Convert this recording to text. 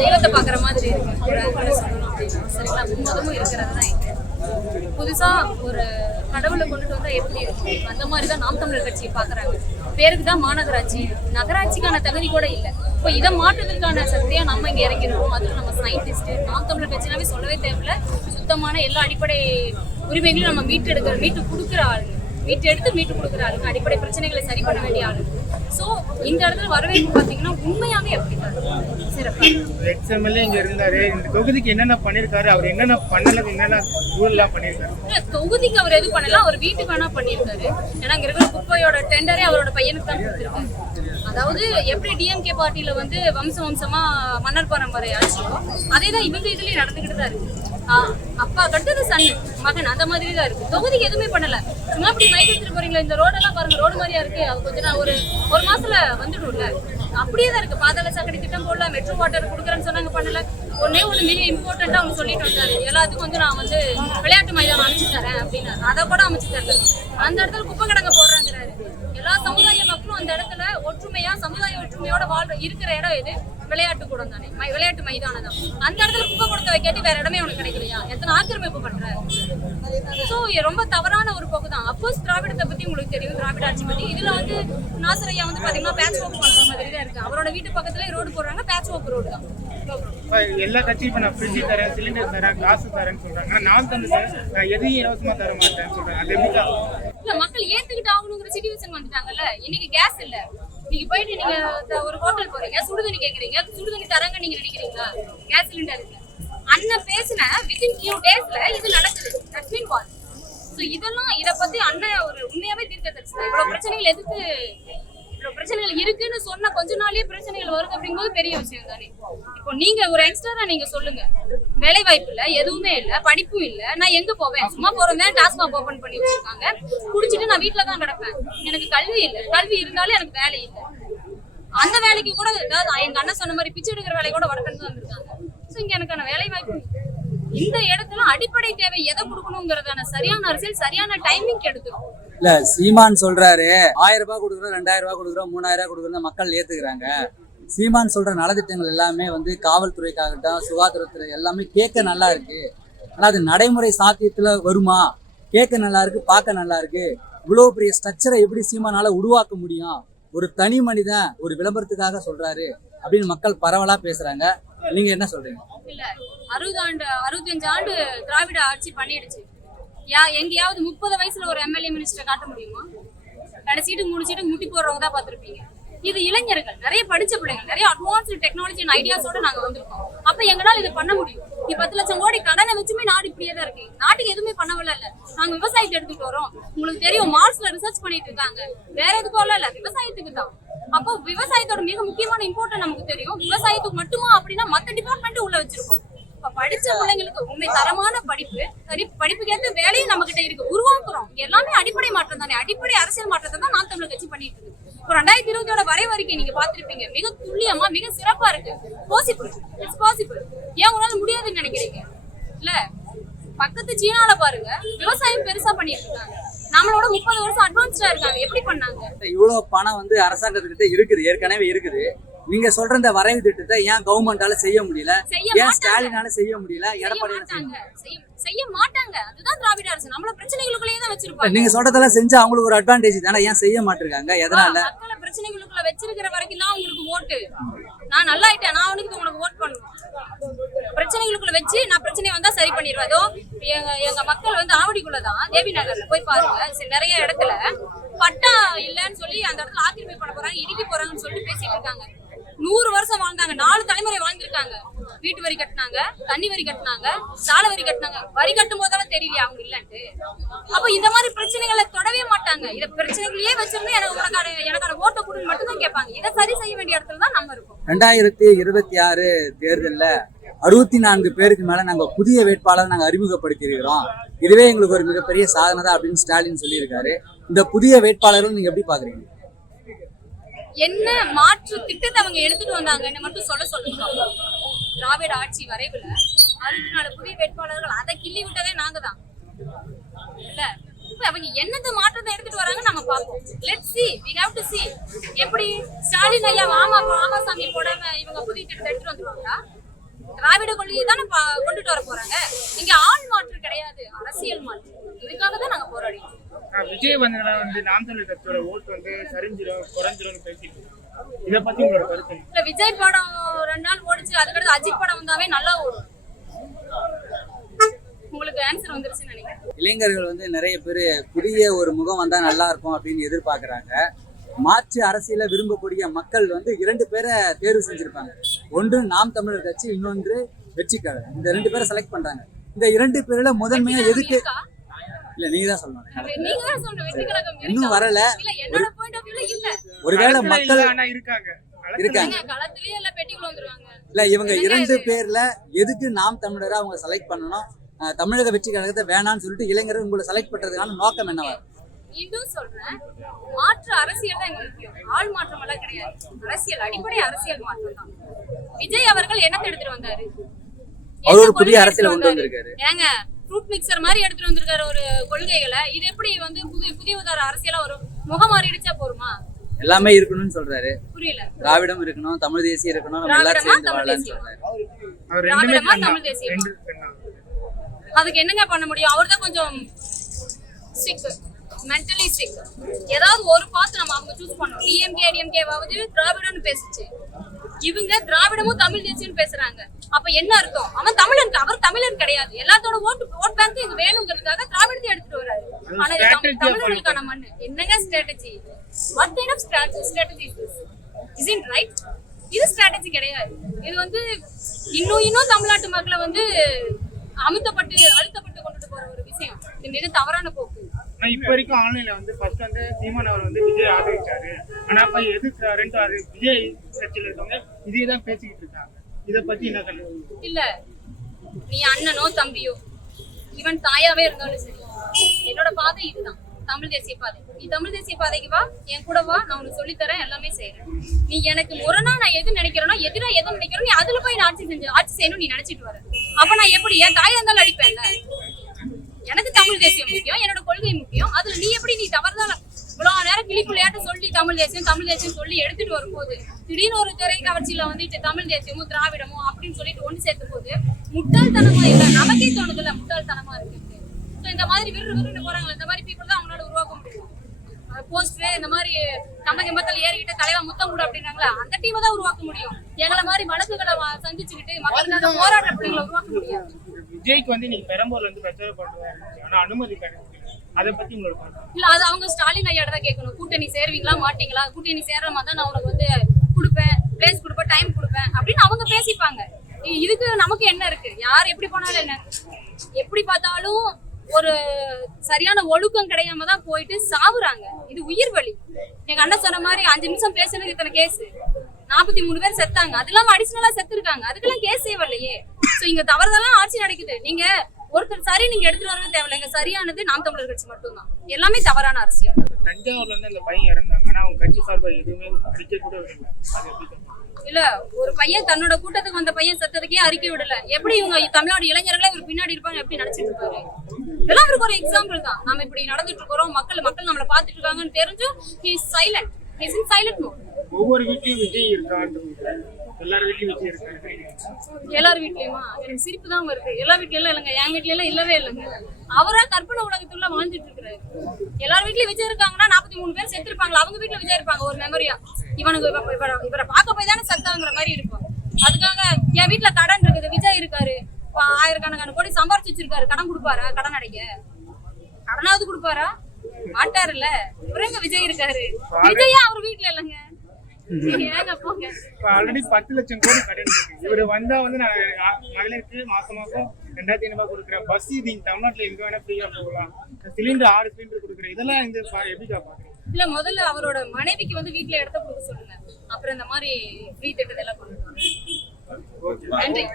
தெய்வத்தை பாக்குற மாதிரி இருக்கு ஒரு அன்புல சொல்லணும் அப்படின்னா சரிங்களா. மும்மதமும் இருக்கிறது தான் இங்க. புதுசா ஒரு கடவுளை கொண்டுட்டு வந்தா எப்படி இருக்கும் அந்த மாதிரிதான் நாம் தமிழர் கட்சியை பாக்குறாங்க. பேருக்கு தான் மாநகராட்சி, நகராட்சிக்கான தகுதி கூட இல்லை. இப்போ இதை மாற்றுவதற்கான சக்தியா நம்ம இங்க இறங்கிருக்கோம். அதுவும் நம்ம சயின்டிஸ்ட் நாம் தமிழர் கட்சினாவே சொல்லவே தேவையில்ல. சுத்தமான எல்லா அடிப்படை உரிமைகளையும் நம்ம மீட்டு கொடுக்குற ஆளுங்க, மீட்டு கொடுக்குற ஆளுங்க, அடிப்படை பிரச்சனைகளை சரி பண்ண வேண்டிய ஆளுங்க. சோ இந்த இடத்துல வரவேற்பு பாத்தீங்கன்னா உண்மையாவே எப்படி சிறப்பு. எக்ஸ்எம்எல்ஏ இங்க இருந்தாரு, இந்த தொகுதிக்கு என்னென்ன பண்ணிருக்காரு, அவர் என்னென்ன பண்ணல, என்னென்ன ரூல்லாம் பண்ணிருக்காரு. தொகுதிக்கு அவர் எது பண்ணல, அவர் வீட்டுக்கு வேணா பண்ணிருக்காரு. ஏன்னா இங்க இருக்கிற குப்பையோட டெண்டரே அவரோட பையனுக்கு தான் கொடுத்துருக்காரு. அதாவது எப்படி டிஎம்கே பார்ட்டியில வந்து வம்சமா மன்னர் பரம்பரை ஆச்சோ அதேதான் இவங்க இதுலயும் நடந்துகிட்டு தான் இருக்கு. அப்பா கட்டுறது சன் மகன் அந்த மாதிரி தான் இருக்கு. தொகுதிக்கு எதுவுமே பண்ணல. சும்மா இப்படி மைக் எடுத்துட்டு போறீங்களா, இந்த ரோடெல்லாம் பாருங்க, ரோடு மாதிரியா இருக்கு. அது கொஞ்சம் நான் ஒரு மாசத்துல வந்துடும்ல, அப்படியே தான் இருக்கு. பாதாள சாக்கடை திட்டம் போடல, மெட்ரோ வாட்டர் கொடுக்குறேன்னு சொன்னாங்க, பண்ணல. ஒன்னே ஒன்று மிக இம்பார்ட்டண்டா அவங்க சொல்லிட்டு வந்தாரு, எல்லாத்துக்கும் வந்து நான் வந்து விளையாட்டு மைதானம் அமைச்சு தரேன் அப்படின்னு. அதை கூட அமைச்சு தரல. அந்த இடத்துல குப்பை கிடங்க போடுறாங்கிறாரு. எல்லா சமுதாய மக்களும் அந்த இடத்துல ஒற்றுமையா சமுதாய ஒற்றுமையோட இருக்கிற இடம் எது? விளையாட்டு கூடம் தானே, விளையாட்டு மைதானம் தான். அந்த இடத்துல குப்பை கொடுத்த வைக்காட்டி வேற இடமே உனக்கு கிடைக்கலையா? எத்தனை ஆக்கிரமிப்பு பண்ற? சோ ரொம்ப தவறான ஒரு போக்கு தான். அப்போஸ் திராவிடத்தை பத்தி உங்களுக்கு தெரியும், திராவிட ஆட்சி பத்தி. இதுல வந்து நாசர் ஐயா வந்து பாத்தீங்கன்னா பேட்ச் ஒர்க் பண்ற மாதிரி தான் இருக்கு. அவரோட வீட்டு பக்கத்துல ரோடு போடுறாங்க, பேட்ச் ஒர்க் ரோடு தான். எல்லா கட்சியும் இப்ப நான் ஃப்ரிட்ஜ் தரேன், சிலிண்டர் தரேன், கிளாஸ் தரேன்னு சொல்றாங்க. நான் எதையும் இலவசமா தர மாட்டேன்னு சொல்றேன். அது எப்படி இல்ல, மக்கள் ஏத்துக்கிட்டு ஆகணுங்கிற சிச்சுவேஷன் வந்துட்டாங்கல்ல. இன்னைக்கு கேஸ் இல்ல, நீங்க போயிட்டு நீங்க ஒரு ஹோட்டல் போறீங்க, சுடுதண்ணி கேக்குறீங்க, சுடுதண்ணி தரங்க நீங்க நினைக்கிறீங்களா? கேஸ் சிலிண்டர் இருக்கு. அண்ணன் பேசின வித்தின் ஃபியூ டேஸ்ல இது நடக்குது. That's mean what. சோ இதெல்லாம் இத பத்தி அண்ணன் ஒரு உண்மையாவே தீர்க்க தரிசனம். இவ்வளவு பிரச்சனைகள் எதுக்கு, இவ்வளவு பிரச்சனைகள் இருக்குன்னு சொன்ன கொஞ்ச நாளே பிரச்சனைகள் வருது அப்படிங்கும்போது பெரிய விஷயம் தானே. இப்போ நீங்க ஒரு யங்ஸ்டரா நீங்க சொல்லுங்க, வேலை வாய்ப்பு இல்ல, எதுவுமே இல்ல, படிப்பும் இல்ல, நான் எங்க போவேன்? சும்மா போறேன், டாஸ்மாக் ஓபன் பண்ணி வச்சிருக்காங்க, குடிச்சிட்டு நான் வீட்டுல தான் கிடப்பேன். எனக்கு கல்வி இல்ல, கல்வி இருந்தாலும் எனக்கு வேலை இல்லை. அந்த வேலைக்கு கூட எங்க அண்ணன் சொன்ன மாதிரி பிச்சை எடுக்கிற வேலை கூட வடக்கன்னு வந்திருக்காங்க. சோ இங்க எனக்கான வேலை வாய்ப்பு இந்த இடத்துல அடிப்படை தேவை எதை கொடுக்கணுங்கிறதான சரியான அரசியல் சரியான டைமிங் எடுத்துரும். இல்ல, சீமான் சொல்றாரு 1000 ரூபாய் கொடுக்குறோம், 2000 ரூபாய் கொடுக்குறோம், 3000 ரூபாய் கொடுக்குறோம், மக்கள் ஏத்துக்கிறாங்க. சீமான் சொல்ற நலத்திட்டங்கள் எல்லாமே வந்து காவல்துறைக்காகட்டும், சுகாதாரத்துறை எல்லாமே கேட்க நல்லா இருக்கு. ஆனா அது நடைமுறை சாத்தியத்துல வருமா? கேட்க நல்லா இருக்கு, பார்க்க நல்லா இருக்கு. இவ்வளவு பெரிய ஸ்ட்ரக்சரை எப்படி சீமானால உருவாக்க முடியும்? ஒரு தனி மனிதன் ஒரு விளம்பரத்துக்காக சொல்றாரு அப்படின்னு மக்கள் பரவலா பேசுறாங்க. நீங்க என்ன சொல்றீங்க? இல்ல, 65 ஆண்டு திராவிட ஆட்சி பண்ணிடுச்சு. எங்கேயாவது 30 வயசுல ஒரு எம்எல்ஏ மினிஸ்டர் காட்ட முடியுமா? 2 சீட்டு 3 சீட்டு முட்டி போடுறவங்க தான் பாத்திருப்பீங்க. இது இளைஞர்கள், நிறைய படிச்ச பிள்ளைங்க, நிறைய அட்வான்ஸ்டு டெக்னாலஜி ஐடியாஸோட நாங்க வந்திருக்கோம். அப்ப எங்களால இது பண்ண முடியும். 10 லட்சம் கோடி கடனை வச்சுமே நாடு இப்படியே தான் இருக்கு. நாட்டுக்கு எதுவுமே பண்ணவில்லை. இல்ல, நாங்க விவசாயத்தை எடுத்துட்டு வரோம். உங்களுக்கு தெரியும், மார்ஸ்ல ரிசர்ச் பண்ணிட்டு இருக்காங்க. வேற எதுக்கும் இல்ல, விவசாயத்துக்கு தான். அப்போ விவசாயத்தோட மிக முக்கியமான இம்பார்ட்டன்ட் நமக்கு தெரியும். விவசாயத்துக்கு மட்டுமா அப்படின்னா மத்த டிபார்ட்மெண்ட் உள்ள வச்சிருக்கோம். படிச்ச பிள்ளைங்களுக்கு உண்மை தரமான படிப்புக்கு ஏற்ற வேலையும் நம்ம கிட்ட இருக்கு, உருவாக்குறோம். எல்லாமே அடிப்படை மாற்றம் தானே, அடிப்படை அரசியல் மாற்றத்தை தான் நாம் தமிழர் கட்சி பண்ணிட்டு இருக்கு. இப்போ 2020 வரைவறிக்கை நீங்க பாத்திருப்பீங்க, மிக துல்லியமா மிக சிறப்பா இருக்கு. Possible, it's possible. ஏன் உங்களால முடியாதுன்னு நினைக்கிறீங்க? இல்ல, பக்கத்து சீனால பாருங்க, விவசாயம் பெருசா பண்ணிட்டு இருக்காங்க. நம்மளோட 30 வருஷம் அட்வான்ஸ்டா இருக்காங்க. எப்படி பண்ணாங்க? இவ்வளவு பணம் வந்து அரசாங்கத்துக்கிட்ட இருக்குது, ஏற்கனவே இருக்குது. நீங்க சொல்ற இந்த வரைவு திட்டத்தை ஏன் கவர்மெண்டால செய்ய முடியல? ஏன் ஸ்டாலினால செய்ய முடியல? எடப்பாடியால செய்ய மாட்டாங்க. அதுதான் திராவிட அரசு நம்மள பிரச்சனைகளுக்குள்ளேயே தான் வச்சிருப்பாங்க. நீங்க சொல்றதெல்லாம் செஞ்சா அவங்களுக்கு ஒரு அட்வான்டேஜ் தானே, ஏன் செய்ய மாட்டிருக்காங்க? எதனால? மக்களை பிரச்சனைகளுக்குள்ள வச்சிருக்கிற வரைக்கும் தான் உங்களுக்கு ஓட்டு. நான் நல்லா ஆயிட்டேன், நான் அவனுக்கு உங்களுக்கு ஓட் பண்ணணும். பிரச்சனைகளுக்குள்ள வச்சு நான் பிரச்சனை வந்தா சரி பண்ணிடுவதோ. எங்க மக்கள் வந்து ஆவடிக்குள்ளதான் தேவி நகர்ல போய் பாருங்க, நிறைய இடத்துல பட்டா இல்லன்னு சொல்லி அந்த இடத்துல ஆக்கிரமிப்பு பண்ண போறாங்க, இடிக்க போறாங்கன்னு சொல்லிட்டு பேசிட்டு இருக்காங்க. 100 வருஷம் வாழ்ந்தாங்க, 4 தலைமுறை வாழ்ந்திருக்காங்க. வீட்டு வரி கட்டினாங்க, தண்ணி வரி கட்டினாங்க, சாலை வரி கட்டினாங்க. வரி கட்டும் போதெல்லாம் தெரியலையா அவங்க இல்லன்ட்டு? அப்ப இந்த மாதிரி பிரச்சனைகளை தொடவே மாட்டாங்க. இத பிரச்சனைகளையே வச்சிருந்து எனக்கான ஓட்ட கொடுன்னு மட்டும் தான் கேட்பாங்க. இதை சரி செய்ய வேண்டிய இடத்துல தான் நம்ம இருக்கோம். 2026 தேர்தல்ல 64 பேருக்கு மேல நாங்க புதிய வேட்பாளர் நாங்க அறிமுகப்படுத்தி இருக்கிறோம். இதுவே எங்களுக்கு ஒரு மிகப்பெரிய சாதனை தான் அப்படின்னு ஸ்டாலின் சொல்லியிருக்காரு. இந்த புதிய வேட்பாளர்கள் நீங்க எப்படி பாக்குறீங்க? என்ன மாற்று திட்டத்தை அவங்க எடுத்துட்டு வந்தாங்கன்னு மட்டும் சொல்லுங்க. திராவிட ஆட்சி வரைவுல 64 புதிய வேட்பாளர்கள், அதை கிள்ளி விட்டதே நாங்க தான். இல்ல, இப்ப அவங்க என்னது மாற்றத்தை எடுத்துட்டு வராங்க நம்ம பார்ப்போம். Let's see, we have to see. எப்படி ஸ்டாலின் ஐயா ஆமாசாமி போடாம இவங்க புதிய திட்டத்தை எடுத்துட்டு வந்துருவாங்களா? திராவிட கொள்கையை தானே கொண்டுட்டு வர போறாங்க. இங்க ஆள் மாற்று கிடையாது, அரசியல் மாற்று. இதுக்காக தான் நாங்க போராடிட்டோம். விஜய் வந்து நாம் தமிழர் கட்சியோட ஓட்டு வந்து சரிஞ்சிரும் குறைஞ்சிரும் பேசிட்டு இருக்காங்க. இதை பத்தி உங்களோட கருத்து? இல்ல, விஜய் படம் 2 நாள் ஓடிச்சு, அதுக்கடுத்து அஜித் படம் வந்தாவே நல்லா ஓடும். உங்களுக்கு ஆன்சர் வந்துருச்சுன்னு நினைக்கிறேன். இளைஞர்கள் வந்து நிறைய பேர் புதிய ஒரு முகம் வந்தா நல்லா இருக்கும் அப்படின்னு எதிர்பார்க்கறாங்க. மாற்று அரசியலை விரும்பக்கூடிய மக்கள் வந்து 2 பேரை தேர்வு செஞ்சிருப்பாங்க. ஒன்று நாம் தமிழர் கட்சி, இன்னொன்று வெற்றிக்கழகம். இந்த 2 பேரை செலக்ட் பண்றாங்க. இந்த 2 பேர்ல முதன்மையா எதுக்கு இல்ல நீங்க தான் சொல்லணும். நீங்க தான் சொல்ற வெற்றிக்கழகம் இன்னும் வரல. இல்ல, என்னோட பாயிண்ட் ஆஃப் வியூல இல்ல. ஒருவேளை மக்கள் இருக்காங்க களத்திலேயே எல்லாம் பெட்டிக்குள்ள வந்துருவாங்க. இல்ல, இவங்க 2 பேர்ல எதுக்கு நாம் தமிழரை அவங்க செலக்ட் பண்ணணும், தமிழக வெற்றி கழகத்தை வேணாம்னு சொல்லிட்டு இளைஞர்கள் உங்களை செலக்ட் பண்றதுக்கான நோக்கம் என்னவா? இன்னும் சொல்றேன், மாற்று அரசியல் தான் எங்க முக்கியம். ஆள் மாற்றம் எல்லாம் கிடையாது. அரசியல், அடிப்படை அரசியல் மாற்றம் தான். விஜய் அவர்கள் என்னத்தை எடுத்துட்டு வந்தாரு? அவர் ஒரு புதிய அரசியல் கொண்டு வந்திருக்காரு. ஏங்க, ஃப்ரூட் மிக்சர் மாதிரி எடுத்துட்டு வந்திருக்காரு ஒரு கொள்கைகளை. இது எப்படி வந்து புதிய அரசியலா ஒரு முகம் மாறிடுச்சா போருமா? எல்லாமே இருக்கணும்னு சொல்றாரு. புரியல. திராவிடம் இருக்கணும், தமிழ் தேசியம் இருக்கணும், நம்ம எல்லாரும் சேர்ந்து வாழலாம்னு சொல்றாரு. திராவிடமா தமிழ் தேசியமா? அதுக்கு என்னங்க பண்ண முடியும்? அவர்தான் கொஞ்சம் சிக், மென்டலி சிக். ஏதாவது ஒரு பார்த்து நம்ம அவங்க சூஸ் பண்ணணும். டிஎம்கே டிஎம்கேவாவது திராவிடம்னு பேசுச்சு, இவங்க திராவிடமும் தமிழ் தேசியம்னு பேசுறாங்க. அப்ப என்ன அர்த்தம்? அவன் தமிழன், அவர் தமிழன் கிடையாது. எல்லாத்தோட ஓட் பேங்க் இங்க வேணுங்கிறதுக்காக திராவிடத்தை எடுத்துட்டு வராரு. ஆனா இது தமிழர்களுக்கான மண்ணு. என்னங்க strategy? What kind of strategy is this? Isn't right? இது ஸ்ட்ராட்டஜி கிடையாது. இது வந்து இன்னும் தமிழ்நாட்டு மக்களை வந்து அழுத்தப்பட்டு கொண்டுட்டு போற ஒரு விஷயம். இது மிக தவறான போக்கு. இப்ப வரைக்கும் ஆன்லைன்ல வந்து ஃபர்ஸ்ட் வந்து சீமான் அவர் வந்து விஜய் ஆதரிச்சாரு. ஆனா இப்ப எதுக்கு அது விஜய் கட்சியில இருக்கவங்க இதேதான் பேசிக்கிட்டு இருக்காங்க. இத பத்தி என்ன சொல்லுங்க? இல்ல, நீ அண்ணனோ தம்பியோ, இவன் தாயாவே இருந்தாலும் சரி, என்னோட பாதை இதுதான், தமிழ் தேசிய பாதை. நீ தமிழ் தேசிய பாதைக்கு வா, என் கூட வா, நான் உனக்கு சொல்லித்தரேன், எல்லாமே செய்யறேன். நீ எனக்கு முரணா நான் எது நினைக்கிறேனோ, எதிரா எது நினைக்கிறோம், நீ அதுல போய் நான் ஆட்சி செய்யணும் நீ நினைச்சிட்டு வர. அப்ப நான் எப்படி என் தாயா இருந்தாலும் அடிப்பேன்ல? எனக்கு தமிழ் தேசியம் முக்கியம், என்னோட கொள்கை முக்கியம். அதுல நீ எப்படி நீ தவறுதால இவ்வளவு நேரம் கிளிப்புள்ளையாட்ட சொல்லி தமிழ் தேசியம் சொல்லி எடுத்துட்டு வரும்போது திடீர்னு ஒரு திரை கவர்ச்சியில வந்துட்டு தமிழ் தேசியமும் திராவிடமும் அப்படின்னு சொல்லிட்டு ஒன்று சேர்க்கும் போது முட்டாள்தனமா இல்ல, நமக்கே தோணுதுல முட்டாள்தனமா இருக்கு. இந்த மாதிரி விருன்னு போறாங்களா, இந்த மாதிரி பீப்புள் தான் அவங்களால உருவாக்க முடியும். போஸ்டர் இந்த மாதிரி கம்பத்தில் ஏறிக்கிட்டு தலைவா முத்தம் கூட அப்படின்னாங்களா, அந்த டீமை தான் உருவாக்க முடியும். எங்களை மாதிரி வழக்குகளை சந்திச்சுக்கிட்டு மக்களுக்காக போராடுற பிள்ளைங்களை உருவாக்க முடியாது. விஜய்க்கு வந்து நீங்க பெரம்பூர்ல இருந்து பிரச்சாரம் பண்ணுவாங்க, ஆனா அனுமதி கிடையாது. அதை பத்தி உங்களுக்கு இல்ல, அது அவங்க ஸ்டாலின் ஐயாட தான் கேட்கணும். கூட்டணி சேருவீங்களா மாட்டீங்களா? கூட்டணி சேர்ற மாதிரி தான் நான் உனக்கு வந்து கொடுப்பேன், பிளேஸ் கொடுப்பேன், டைம் கொடுப்பேன் அப்படின்னு அவங்க பேசிப்பாங்க. இதுக்கு நமக்கு என்ன இருக்கு? யார் எப்படி போனாலும் என்ன, எப்படி பார்த்தாலும் ஒரு சரியான ஒழுக்கம் கிடையாம தான் போயிட்டு சாவுறாங்க. இது உயிர் வலி. எங்க அண்ணன் சொன்ன மாதிரி 5 நிமிஷம் பேசுனதுக்கு இத்தனை கேஸ், 43 பேர் செத்தாங்க. அது இல்லாம அடிஷனலா செத்து இருக்காங்க, அதுக்கெல்லாம் கேஸே வரலையே. சோ இங்க தவறுதெல்லாம் ஆட்சி நடக்குது. நீங்க ஒருத்தர் சரி நீங்க எடுத்துட்டு வரவே தேவையில்லை. இங்க சரியானது நாம் தமிழர் கட்சி மட்டும்தான். எல்லாமே தவறான அரசியல். தஞ்சாவூர்ல இருந்து அந்த பையன் இறந்தாங்க, ஆனா அவங்க கட்சி சார்பா எதுவுமே அறிக்கை கூட விடல. இல்ல, ஒரு பையன் தன்னோட கூட்டத்துக்கு வந்த பையன் செத்ததுக்கே அறிக்கை விடல. எப்படி இவங்க தமிழ்நாடு இளைஞர்களே இவர் பின்னாடி இருப்பாங்க எப்படி நினைச்சிட்டு இருப்பாரு? இதெல்லாம் அவருக்கு ஒரு எக்ஸாம்பிள் தான். நம்ம இப்படி நடந்துட்டு இருக்கிறோம், மக்கள் நம்மளை பாத்துட்டு இருக்காங்கன்னு தெரிஞ்சும் he is silent. He is in silent mode. ஒவ்வொரு வீட்லயும் விஜய் இருக்கான்னு, எல்லார் வீட்லயும் விஜய் இருக்காங்க. எல்லார் வீட்லயுமா? எனக்கு சிரிப்பு தான் வருது. எல்லா வீட்லயும் எல்லாம் இல்லைங்க, என் வீட்ல எல்லாம் இல்லவே இல்லைங்க. அவரா கற்பனை உலகத்துக்குள்ள வாழ்ந்துட்டு இருக்கிறாரு. எல்லார் வீட்லயும் விஜய் இருக்காங்கன்னா 43 பேர் செத்து இருப்பாங்களா, அவங்க வீட்டுல விஜய் இருப்பாங்க ஒரு மெமரியா. இவனுக்கு இவரை பார்க்க போய் தானே சத்தாங்கிற மாதிரி இருக்கும். அதுக்காக என் வீட்டுல கடன் இருக்குது, விஜய் இருக்காரு, ஆயிரக்கணக்கான கோடி சம்பாரிச்சு வச்சிருக்காரு, கடன் கொடுப்பாரா? கடன் அடைக்க கடனாவது கொடுப்பாரா? மாட்டாருல்ல. இவரங்க விஜய் இருக்காரு, விஜயா அவர் வீட்டுல இல்லைங்க. ஆல்ரெடி 10 லட்சம் கோடி கடன் இருக்கு. இவரு வந்தா வந்து நான் மகளிருக்கு மாசம் 2500 ரூபாய் கொடுக்குறேன், பஸ் இது தமிழ்நாட்டுல எங்க வேணா ஃப்ரீயா போகலாம், சிலிண்டர் 6 சிலிண்டர் கொடுக்குறேன். இதெல்லாம் இந்த எப்படி பாக்குறீங்க? இல்ல, முதல்ல அவரோட மனைவிக்கு வந்து வீட்டுல இடத்த கொடுக்க சொல்லுங்க, அப்புறம் இந்த மாதிரி ஃப்ரீ திட்டத்தை எல்லாம் கொண்டு வாங்க. நன்றி.